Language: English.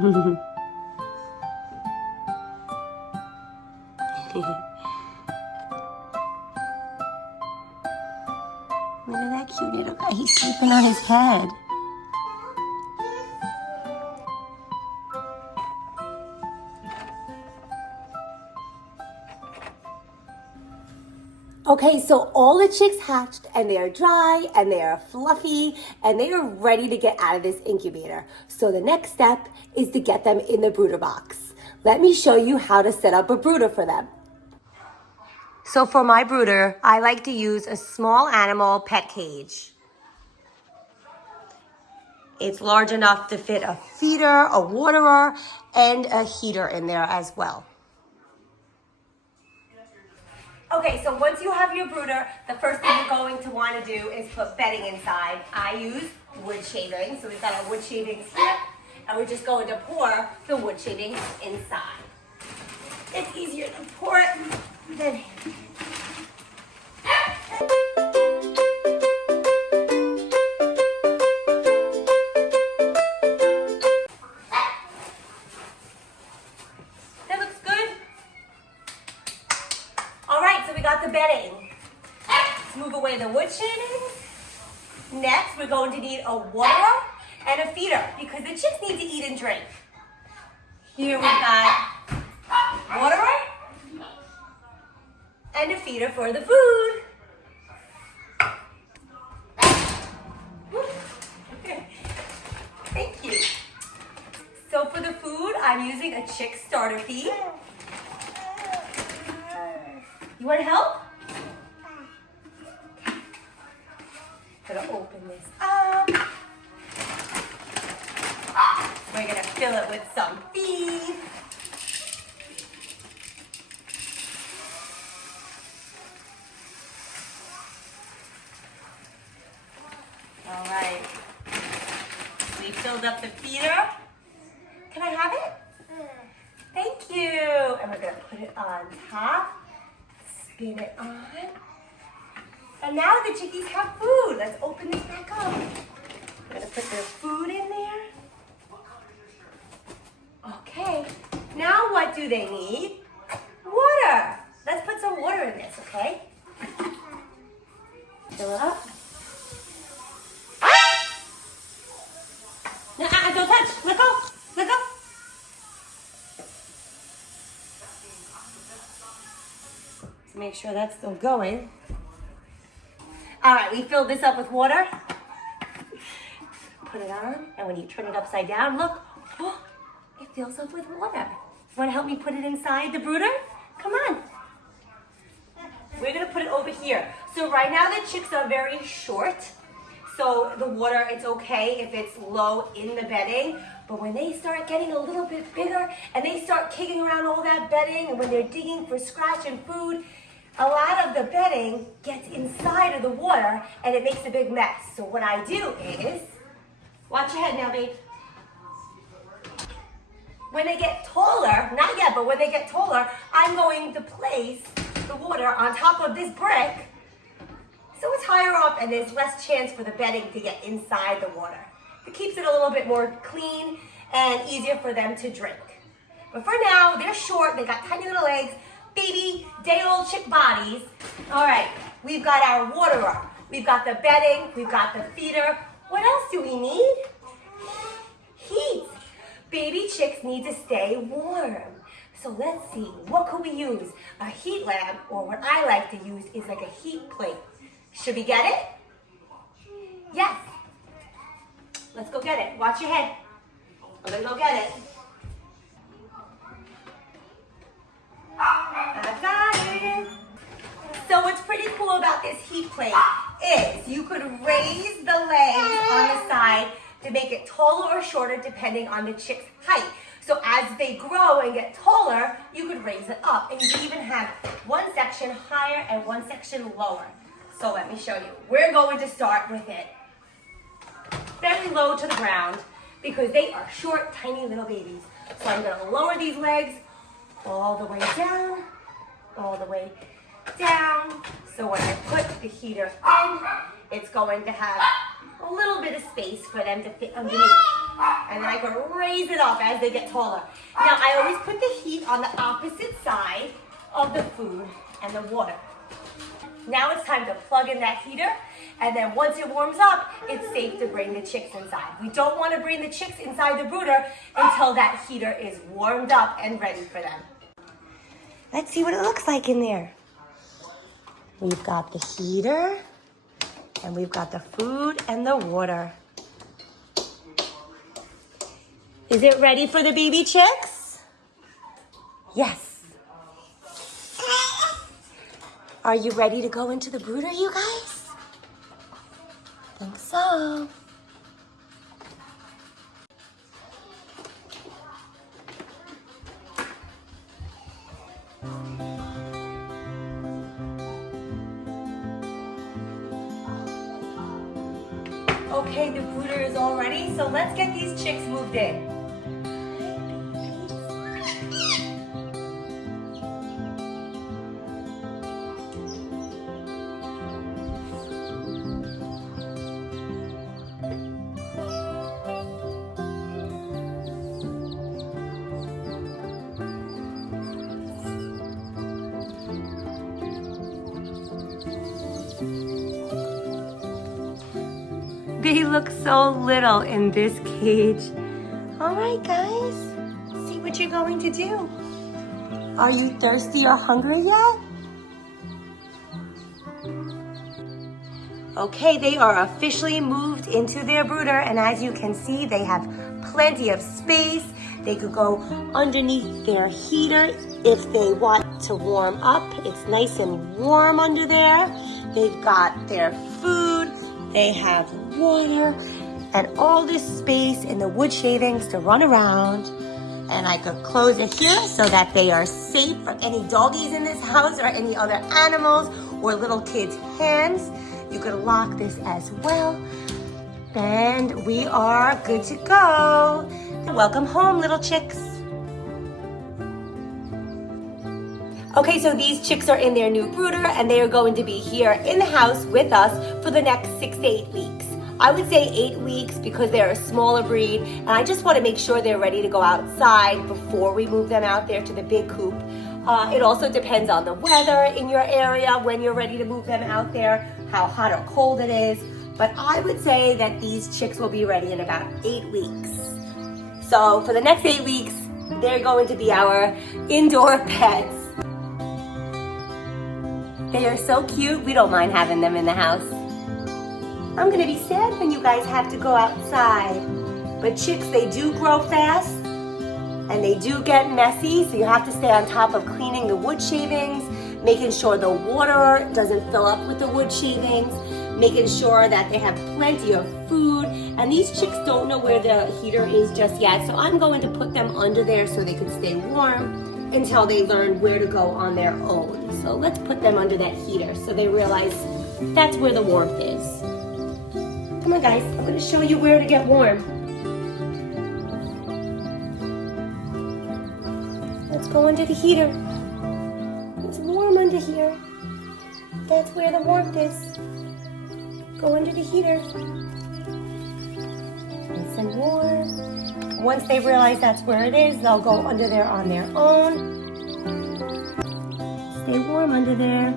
Look at that cute little guy. He's sleeping on his head. Okay, so all the chicks hatched and they are dry and they are fluffy and they are ready to get out of this incubator. So the next step is to get them in the brooder box. Let me show you how to set up a brooder for them. So for my brooder, I like to use a small animal pet cage. It's large enough to fit a feeder, a waterer, and a heater in there as well. Okay, so once you have your brooder, the first thing you're going to want to do is put bedding inside. I use wood shavings, so we've got our wood shavings here, and we're just going to pour the wood shavings inside. It's easier to pour it than the bedding. Let's move away the wood shavings. Next, we're going to need a waterer and a feeder because the chicks need to eat and drink. Here we've got waterer and a feeder for the food. Thank you. So for the food, I'm using a chick starter feed. You want to help? Gonna open this up. We're gonna fill it with some feed. All right. We filled up the feeder. Can I have it? Thank you. And we're gonna put it on top. Spin it on. And now the chickies have food. Let's open this back up. We're gonna put their food in there. Okay. Now what do they need? Water. Let's put some water in this, okay? Fill it up. No, don't touch. Let go. Let go. Make sure that's still going. All right, we filled this up with water. Put it on, and when you turn it upside down, look, oh, it fills up with water. Want to help me put it inside the brooder? Come on. We're gonna put it over here. So right now the chicks are very short. So the water, it's okay if it's low in the bedding. But when they start getting a little bit bigger and they start kicking around all that bedding and when they're digging for scratch and food, a lot of the bedding gets inside of the water and it makes a big mess. So what I do is, watch your head now, babe. When they get taller, not yet, but when they get taller, I'm going to place the water on top of this brick so it's higher up and there's less chance for the bedding to get inside the water. It keeps it a little bit more clean and easier for them to drink. But for now, they're short, they got tiny little legs, baby, day-old chick bodies. All right, we've got our waterer, we've got the bedding, we've got the feeder. What else do we need? Heat. Baby chicks need to stay warm. So let's see, what could we use? A heat lamp, or what I like to use is like a heat plate. Should we get it? Yes. Let's go get it. Watch your head. I'm gonna go get it. I got it. So what's pretty cool about this heat plate is you could raise the legs on the side to make it taller or shorter depending on the chick's height. So as they grow and get taller, you could raise it up. And you can even have one section higher and one section lower. So let me show you. We're going to start with it very low to the ground because they are short, tiny little babies. So I'm going to lower these legs all the way down, all the way down. So when I put the heater in, it's going to have a little bit of space for them to fit underneath. And then I can raise it up as they get taller. Now, I always put the heat on the opposite side of the food and the water. Now it's time to plug in that heater, and then once it warms up, it's safe to bring the chicks inside. We don't want to bring the chicks inside the brooder until that heater is warmed up and ready for them. Let's see what it looks like in there. We've got the heater, and we've got the food and the water. Is it ready for the baby chicks? Yes. Are you ready to go into the brooder, you guys? I think so. Okay, the brooder is all ready, so let's get these chicks moved in. They look so little in this cage. All right, guys, see what you're going to do. Are you thirsty or hungry yet? Okay, they are officially moved into their brooder, and as you can see, they have plenty of space. They could go underneath their heater if they want to warm up. It's nice and warm under there. They've got their food. They have water and all this space in the wood shavings to run around. And I could close it here so that they are safe from any doggies in this house or any other animals or little kids' hands. You could lock this as well. And we are good to go. Welcome home, little chicks. Okay, so these chicks are in their new brooder and they are going to be here in the house with us for the next 6 to 8 weeks. I would say 8 weeks because they're a smaller breed, and I just want to make sure they're ready to go outside before we move them out there to the big coop. It also depends on the weather in your area when you're ready to move them out there, how hot or cold it is. But I would say that these chicks will be ready in about 8 weeks. So for the next 8 weeks, they're going to be our indoor pets. They are so cute, we don't mind having them in the house. I'm gonna be sad when you guys have to go outside. But chicks, they do grow fast and they do get messy, so you have to stay on top of cleaning the wood shavings, making sure the water doesn't fill up with the wood shavings, making sure that they have plenty of food. And these chicks don't know where the heater is just yet, so I'm going to put them under there so they can stay warm until they learn where to go on their own. So let's put them under that heater so they realize that's where the warmth is. Come on, guys, I'm gonna show you where to get warm. Let's go under the heater. It's warm under here. That's where the warmth is. Go under the heater. Nice and warm. Once they realize that's where it is, they'll go under there on their own. Stay warm under there.